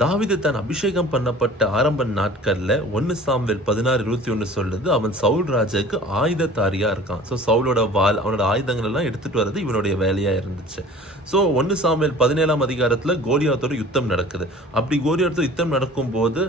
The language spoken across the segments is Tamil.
தாவிது தான் அபிஷேகம் பண்ணப்பட்ட ஆரம்ப நாட்களில் ஒன்று சாம்பல் பதினாறு இருபத்தி ஒன்று சொல்லுது அவன் சவுல் ராஜாக்கு ஆயுதத்தாரியாக இருக்கான். ஸோ சவுலோட வாள் அவனோட ஆயுதங்கள் எல்லாம் எடுத்துகிட்டு வர்றது இவனுடைய வேலையாக இருந்துச்சு. ஸோ ஒன்று சாம்பல் பதினேழாம் அதிகாரத்தில் கோலியாத்தோட யுத்தம் நடக்குது. அப்படி கோலியாத்தோட யுத்தம் நடக்கும்போது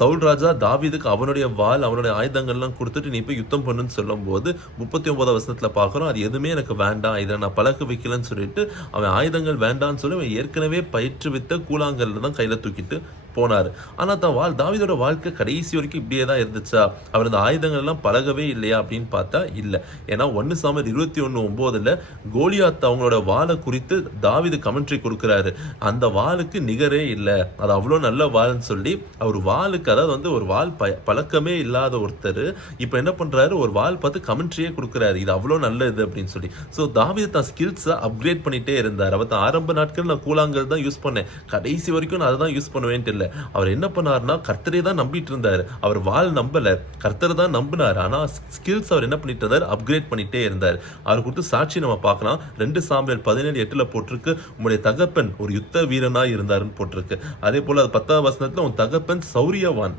சவுல் ராஜா தாவீதுக்கு அவனுடைய வாள் அவனுடைய ஆயுதங்கள்லாம் கொடுத்துட்டு நீ போய் யுத்தம் பண்ணுன்னு சொல்லும்போது முப்பத்தி ஒன்பதாம் வசனத்துல பார்க்குறோம் அது எதுவுமே எனக்கு வேண்டாம் இதை நான் பழக்க வைக்கலன்னு சொல்லிட்டு அவன் ஆயுதங்கள் வேண்டாம்னு சொல்லி அவன் ஏற்கனவே பயிற்றுவித்த கூழாங்கல்ல தான் கையில் தூக்கி কিন্তু போனார். ஆனால் தான் வாழ் தாவீதோட வாழ்க்கை கடைசி வரைக்கும் இப்படியே தான் இருந்துச்சா? அவர் அந்த ஆயுதங்கள் எல்லாம் பழகவே இல்லையா அப்படின்னு பார்த்தா இல்லை. ஏன்னா ஒன்று சாமர் இருபத்தி ஒன்று ஒம்போதில் கோலியாத் அவங்களோட வாழை குறித்து தாவீது கமெண்ட்ரி கொடுக்குறாரு. அந்த வாளுக்கு நிகரே இல்லை. அது அவ்வளோ நல்ல வாள்னு சொல்லி அவர் வாளுக்கு அதாவது வந்து ஒரு வாள் ப பழக்கமே இல்லாத ஒருத்தர் இப்போ என்ன பண்ணுறாரு ஒரு வால் பார்த்து கமெண்ட்ரியே கொடுக்குறாரு. இது அவ்வளோ நல்லது அப்படின்னு சொல்லி. ஸோ தாவிது தான் ஸ்கில்ஸை அப்கிரேட் பண்ணிகிட்டே இருந்தார். அவர் தான் ஆரம்ப நாட்கள் நான் கூழாங்கல் தான் யூஸ் பண்ணேன். கடைசி வரைக்கும் நான் அதை தான் யூஸ் பண்ணுவேன்ட்டு இல்லை அவர் என்ன பண்ணார்னா கர்த்தரை தான் நம்பிட்டு இருந்தார். அவர் வால் நம்பல. கர்த்தரை தான் நம்பினார். ஆனால் ஸ்கில்ஸ் அவர் என்ன பண்ணிட்டு இருந்தார்? அப்கிரேட் பண்ணிட்டே இருந்தார். அவர் கொடுத்து சாட்சி நம்ம பார்க்கலாம். ரெண்டு சாம்பியல் பதினேழு எட்டுல போட்டிருக்கு. உங்களுடைய தகப்பன் ஒரு யுத்த வீரனா இருந்தாருன்னு போட்டிருக்கு. அதே போல அது பத்தாம் வசனத்துல உன் தகப்பன் சௌரியவான்.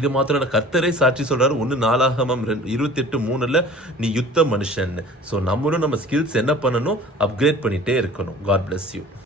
இது மாத்திரம் கர்த்தரே சாட்சி சொல்றாரு. ஒன்னு நாலாகமம் இருபத்தி எட்டு மூணுல நீ யுத்த மனுஷன். ஸோ நம்மளும் நம்ம ஸ்கில்ஸ் என்ன பண்ணணும்? அப்கிரேட் பண்ணிட்டே இருக்கணும். God bless you